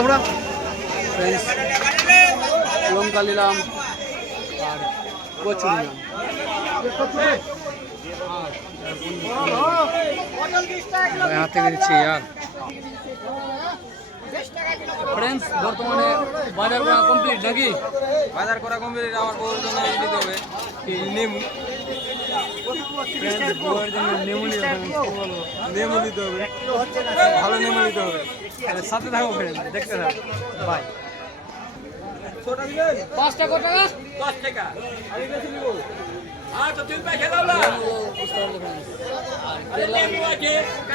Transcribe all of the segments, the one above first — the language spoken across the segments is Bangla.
আমরা লঙ্কা নিলাম আর কচু নিলাম। হাতে গেছি यार फ्रेंड्स বর্তমানে বাজার করা কমপ্লিট নাকি? বাজার করা কমপ্লিট। আমার বউর জন্য নিতে হবে নেমু। বউয়ের জন্য নেমু নিতে হবে, নেমু নিতে হবে, ভালো নেমু নিতে হবে। সাথে থাকো ফ্রেন্ড, দেখতে থাকো বাই। 5 টাকা কত টাকা? 10 টাকা। আমি বেশি নিব। তো 3 পয়সা দাও না।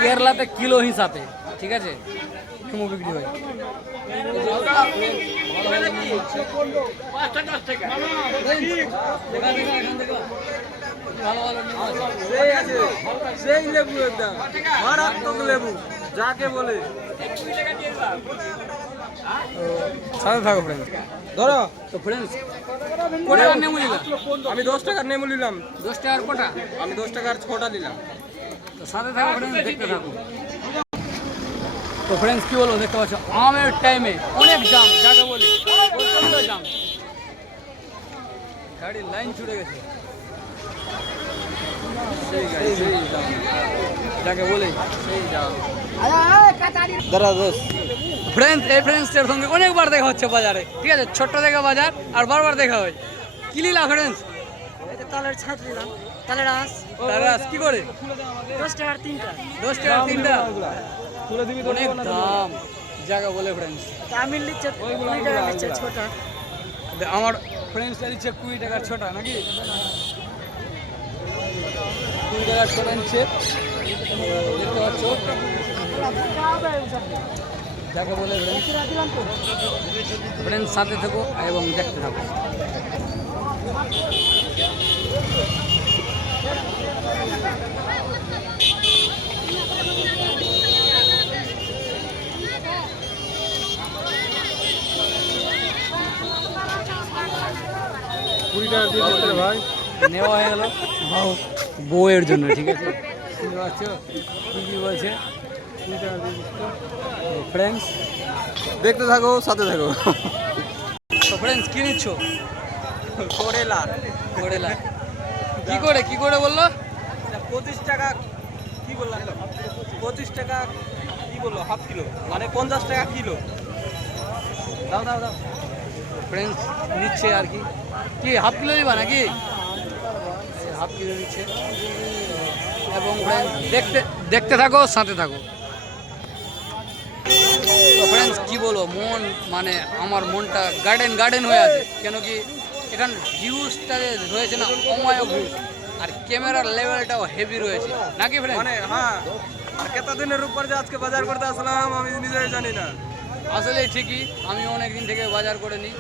কেরালাতে কিলো হিসাবে, ঠিক আছে, কেমন বিক্রি হয়। 5 টাকা 10 টাকা। ভালো ভালো সেই আছে, সেই লেবু একদম মারাত্মক লেবু যাকে বলে। সাথে থাকো ফ্রেন্ড। ধরো তো ফ্রেন্ডস কত টাকা নেমু নিলাম? আমি 10 টাকার নেমু নিলাম। 10 টাকার কটা? আমি 10 টাকার 6টা নিলাম। তো সাথে থাকো ফ্রেন্ডস, দেখতে থাকো। তো ফ্রেন্ডস কি বলবো, দেখতে পাচ্ছ আমের টাইমে অনেক জাম, যাকে বলে প্রচন্ড জাম, গাড়ির লাইন ছুটে গেছে, সেই গাড়ি সেই জাম, যাকে বলে সেই জাম। দাঁড়া দোস্ত। ফ্রেন্ডস এই ফ্রেন্ডসের সঙ্গে অনেকবার দেখা হচ্ছে বাজারে, ঠিক আছে, ছোট্ট থেকে বাজার আর বারবার দেখা হয়। কি নিলা ফ্রেন্ডস? তালের ছাদ নিলাম, তালের আঁশ তারা কি করে? 10 টাকার 3টা। 10 টাকা 3টা, তুলে দিবি তো অনেক দাম, জায়গা বলে ফ্রেন্ডস। তামিল নিচ্ছে 20 টাকা নিচ্ছে ছোটা। আমার ফ্রেন্ডসটা দিচ্ছে 20 টাকার 6টা নাকি? 20 টাকার 6টা নিচ্ছে, দেখতে পাচ্ছ, যাকে বলে ফ্রেন্ডস। সাথে থাকো এবং দেখতে থাকো। ভাই নেওয়া হয়ে গেল বউয়ের জন্য, ঠিক আছে, বুঝতে পারছো কি বলছে ফ্রেন্ডস। দেখতে থাকো, সাথে থাকো। তো ফ্রেন্ডস কি নিচ্ছ? করেলা। করেলা কি করে বললো? 25 টাকা কি বললাম? 25 টাকা কি বললো? হাফ কিলো মানে 50 টাকা কিলো। দাও দাও দাও। ফ্রেন্ডস নিচ্ছে আর কি, কি হাফ কিলো নিবা নাকি? হাফ কিলো নিচ্ছে এবং ফ্রেন্ডস দেখতে থাকো, সাথে থাকো। তো ফ্রেন্ডস কি বলবো, মন মানে আমার মনটা গার্ডেন হয়ে আছে, কেন কি এখানে ভিউজটা রয়েছে না, অমায়ক ভিউজ, আর ক্যামেরার লেভেলটাও হেভি রয়েছে নাকি ফ্রেন্ড? মানে হ্যাঁ, আর কত দিনের উপর যে আজকে বাজার করতে আসলাম আমি নিজেই জানি না। আসলে ঠিকই, আমি অনেক দিন থেকে বাজার করে নিই,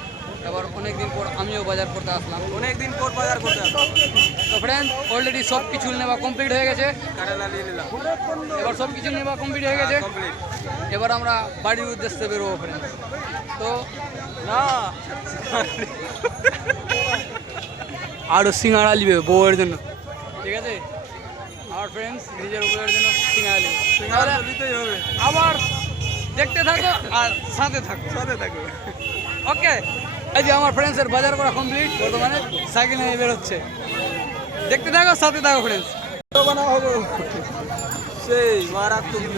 এবার অনেক দিন পর আমিও বাজার করতে আসলাম। অনেক দিন পর বাজার করতে আসলাম। তো ফ্রেন্ড অলরেডি সব কিছু নেওয়া কমপ্লিট হয়ে গেছে, কারেলা নিয়ে নিলাম। এবার সব কিছু নেওয়া কমপ্লিট হয়ে গেছে, কমপ্লিট। এবার আমরা বাড়ির উদ্দেশ্যে বেরোবো ফ্রেন্ড। তো না আরও সিঙ্গাড়া নিবে বউয়ের জন্য, ঠিক আছে, আমার ফ্রেন্ডস নিজের বউয়ের জন্য সিঙ্গাড়া নিবে। সিঙ্গারা তো নিতেই হবে। আবার দেখতে থাকো আর সাথে থাকো, সাথে থাকো। ওকে। এই যে আমার ফ্রেন্ডসের বাজার করা কমপ্লিট, বর্তমানে সাইকেল নিয়ে বেরোচ্ছে, দেখতে থাকো, সাথে থাকো ফ্রেন্ডস। বানা হবে সেই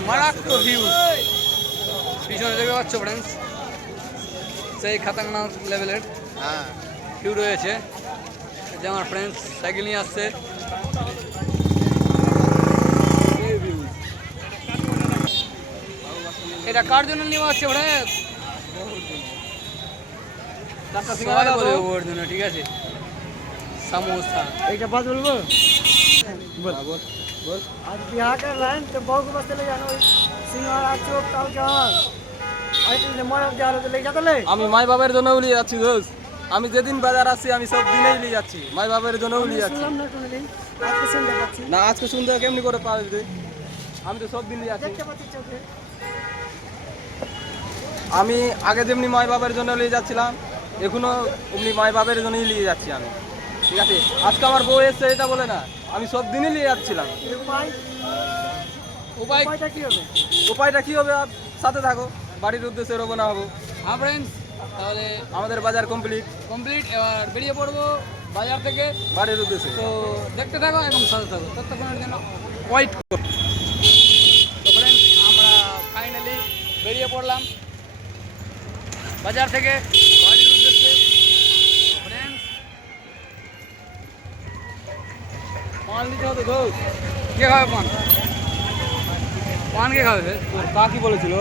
মারাত্মক ভিউজ পিছনে দেখতে পাচ্ছ ফ্রেন্ডস, সেই খাতারনাক লেভেলের হ্যাঁ ভিউ রয়েছে। যে আমার ফ্রেন্ডস সাইকেল নিয়ে আসছে, এটা কার জন্য নেওয়া হচ্ছে ফ্রেন্ডস? সবাই বলে ওর জন্য, ঠিক আছে, समोसा। এইটা বাদ বলবো বল বল। आज बिहार का लाइन तो बहुत बस चले जाना सिंगाड़ा चौक ताल का आज तुझे मरब जा रहे तो ले जाते ले আমি মাই বাবার জন্য নিয়ে যাচ্ছি দোস্ত। আমি যেদিন বাজার আসছি আমি সব দিনেই নিয়ে যাচ্ছি, মাই বাবার জন্য নিয়ে যাচ্ছি। শুনলাম না কোনোদিন আজকে শুনতে পাচ্ছি না আজকে শুনতে কেমনি করে পারবে? আমি তো সব দিন নিয়ে যাচ্ছি। দেখতে পাচ্ছি চোখে আমি আগে যেমনি মাই বাবার জন্য নিয়ে যাচ্ছিলাম, এখনো অমনি মাই বাবার জন্যই নিয়ে যাচ্ছি আমি, ঠিক আছে। আজকে আমার বউ এসছে এটা বলে না, আমি সব দিনই নিয়ে যাচ্ছিলাম। উপায় উপায় উপায়টা কি হবে? উপায়টা কি হবে? আর সাথে থাকো। বাড়ির উদ্দেশ্যে রওনা হবো। হ্যাঁ ফ্রেন্ডস, তাহলে আমাদের বাজার কমপ্লিট, এবার বেরিয়ে পড়বো বাজার থেকে। বাড়ির উদ্দেশ্যে। তো দেখতে থাকো এবং সাথে থাকো, ততক্ষণের জন্য ওয়েট করো। তো ফ্রেন্ডস, আমরা ফাইনালি বেরিয়ে পড়লাম বাজার থেকে বাড়ির উদ্দেশ্যে। ফ্রেন্ডস, পান নিতে হতো গো। কে খাবে পান? পান কে খাবে? তোর কাকি বলেছিল